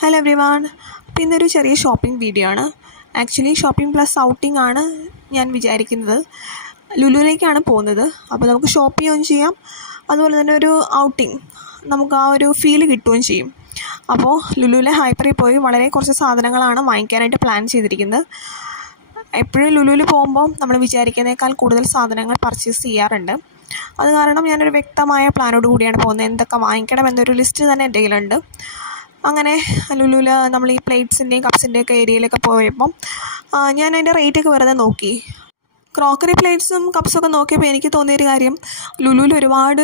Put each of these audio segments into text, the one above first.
Hello everyone. അപ്പോൾ ഇന്നൊരു ചെറിയ ഷോപ്പിംഗ് വീഡിയോ ആണ്. ആക്ച്വലി ഷോപ്പിംഗ് പ്ലസ് ഔട്ടിംഗ് ആണ് ഞാൻ വിചാരിക്കുന്നത്. ലുലുവിലേക്കാണ് പോകുന്നത്. അപ്പോൾ നമുക്ക് ഷോപ്പ് ചെയ്യുകയും ചെയ്യാം, അതുപോലെ തന്നെ ഒരു ഔട്ടിംഗ് നമുക്ക് ആ ഒരു ഫീല് കിട്ടുകയും ചെയ്യും. അപ്പോൾ ലുലുവിലെ ഹൈപ്പറിൽ പോയി വളരെ കുറച്ച് സാധനങ്ങളാണ് വാങ്ങിക്കാനായിട്ട് പ്ലാൻ ചെയ്തിരിക്കുന്നത്. എപ്പോഴും ലുലുവിൽ പോകുമ്പോൾ നമ്മൾ വിചാരിക്കുന്നതിനേക്കാൾ കൂടുതൽ സാധനങ്ങൾ പർച്ചേസ് ചെയ്യാറുണ്ട്. അത് കാരണം ഞാനൊരു വ്യക്തമായ പ്ലാനോട് കൂടിയാണ് പോകുന്നത്. എന്തൊക്കെ വാങ്ങിക്കണം എന്നൊരു ലിസ്റ്റ് തന്നെ എൻ്റെ കയ്യിലുണ്ട്. അങ്ങനെ ലുലുവിൽ നമ്മൾ ഈ പ്ലേറ്റ്സിൻ്റെയും കപ്സിൻ്റെയൊക്കെ ഏരിയയിലൊക്കെ പോയപ്പം ഞാൻ അതിൻ്റെ റേറ്റൊക്കെ വെറുതെ നോക്കി. ക്രോക്കറി പ്ലേറ്റ്സും കപ്സൊക്കെ നോക്കിയപ്പോൾ എനിക്ക് തോന്നിയൊരു കാര്യം, ലുലുവിൽ ഒരുപാട്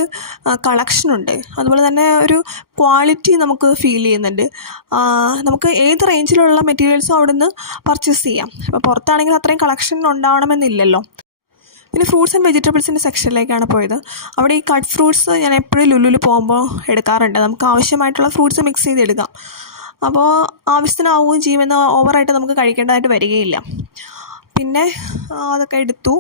കളക്ഷനുണ്ട്. അതുപോലെ തന്നെ ഒരു ക്വാളിറ്റി നമുക്ക് ഫീൽ ചെയ്യുന്നുണ്ട്. നമുക്ക് ഏത് റേഞ്ചിലുള്ള മെറ്റീരിയൽസും അവിടെ നിന്ന് പർച്ചേസ് ചെയ്യാം. ഇപ്പോൾ പുറത്താണെങ്കിൽ അത്രയും കളക്ഷൻ ഉണ്ടാവണമെന്നില്ലല്ലോ. പിന്നെ ഫ്രൂട്ട്സ് ആൻഡ് വെജിറ്റബിൾസിൻ്റെ സെക്ഷനിലേക്കാണ് പോയത്. അവിടെ ഈ കട്ട് ഫ്രൂട്ട്സ് ഞാൻ എപ്പോഴും ലുലുവിൽ പോകുമ്പോൾ എടുക്കാറുണ്ട്. നമുക്ക് ആവശ്യമായിട്ടുള്ള ഫ്രൂട്ട്സ് മിക്സ് ചെയ്തെടുക്കാം. അപ്പോൾ ആവശ്യത്തിനാവുകയും ചെയ്യുമെന്ന് ഓവറായിട്ട് നമുക്ക് കഴിക്കേണ്ടതായിട്ട് വരികയില്ല. പിന്നെ അതൊക്കെ എടുത്തു.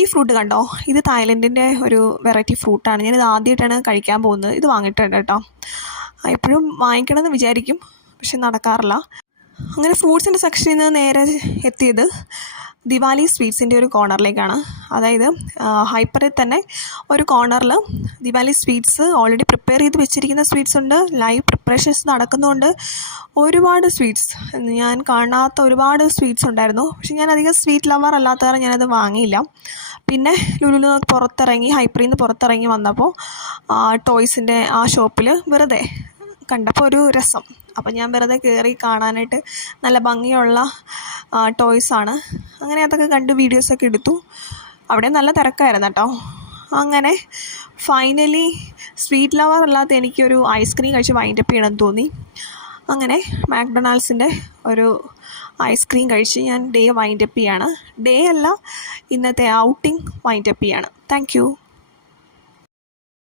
ഈ ഫ്രൂട്ട് കണ്ടോ, ഇത് തായ്ലൻഡിൻ്റെ ഒരു വെറൈറ്റി ഫ്രൂട്ടാണ്. ഞാനിത് ആദ്യമായിട്ടാണ് കഴിക്കാൻ പോകുന്നത്. ഇത് വാങ്ങിയിട്ടുണ്ട് കേട്ടോ. എപ്പോഴും വാങ്ങിക്കണമെന്ന് വിചാരിക്കും, പക്ഷെ നടക്കാറില്ല. അങ്ങനെ ഫ്രൂട്ട്സിൻ്റെ സെക്ഷനിൽ നിന്ന് നേരെ എത്തിയത് ദിവാലി സ്വീറ്റ്സിൻ്റെ ഒരു കോർണറിലേക്കാണ്. അതായത് ഹൈപ്പറിൽ തന്നെ ഒരു കോർണറിൽ ദിവാലി സ്വീറ്റ്സ് ഓൾറെഡി പ്രിപ്പയർ ചെയ്ത് വെച്ചിരിക്കുന്ന സ്വീറ്റ്സ് ഉണ്ട്. ലൈവ് പ്രിപ്പറേഷൻസ് നടക്കുന്നുണ്ട്. ഒരുപാട് സ്വീറ്റ്സ്, ഞാൻ കാണാത്ത ഒരുപാട് സ്വീറ്റ്സ് ഉണ്ടായിരുന്നു. പക്ഷെ ഞാൻ അധികം സ്വീറ്റ് ലവർ അല്ലാത്ത കാരണം ഞാനത് വാങ്ങിയില്ല. പിന്നെ ലുലുവിൽ നിന്ന് പുറത്തിറങ്ങി, ഹൈപ്പറിൽ നിന്ന് പുറത്തിറങ്ങി വന്നപ്പോൾ ടോയ്സിൻ്റെ ആ ഷോപ്പിൽ വെറുതെ കണ്ടപ്പോൾ ഒരു രസം. അപ്പോൾ ഞാൻ വെറുതെ കയറി കാണാനായിട്ട്. നല്ല ഭംഗിയുള്ള ടോയ്സാണ്. അങ്ങനെ അതൊക്കെ കണ്ട് വീഡിയോസൊക്കെ എടുത്തു. അവിടെ നല്ല തിരക്കായിരുന്നു കേട്ടോ. അങ്ങനെ ഫൈനലി സ്വീറ്റ് ലവർ അല്ലാത്ത എനിക്കൊരു ഐസ്ക്രീം കഴിച്ച് വൈൻഡപ്പ് ചെയ്യണമെന്ന് തോന്നി. അങ്ങനെ മാക്ഡൊണാൾഡ്സിൻ്റെ ഒരു ഐസ്ക്രീം കഴിച്ച് ഞാൻ ഡേ വൈൻഡപ്പ് ചെയ്യാണ്. ഡേ അല്ല, ഇന്നത്തെ ഔട്ടിംഗ് വൈൻഡപ്പ് ചെയ്യാണ്. Thank you.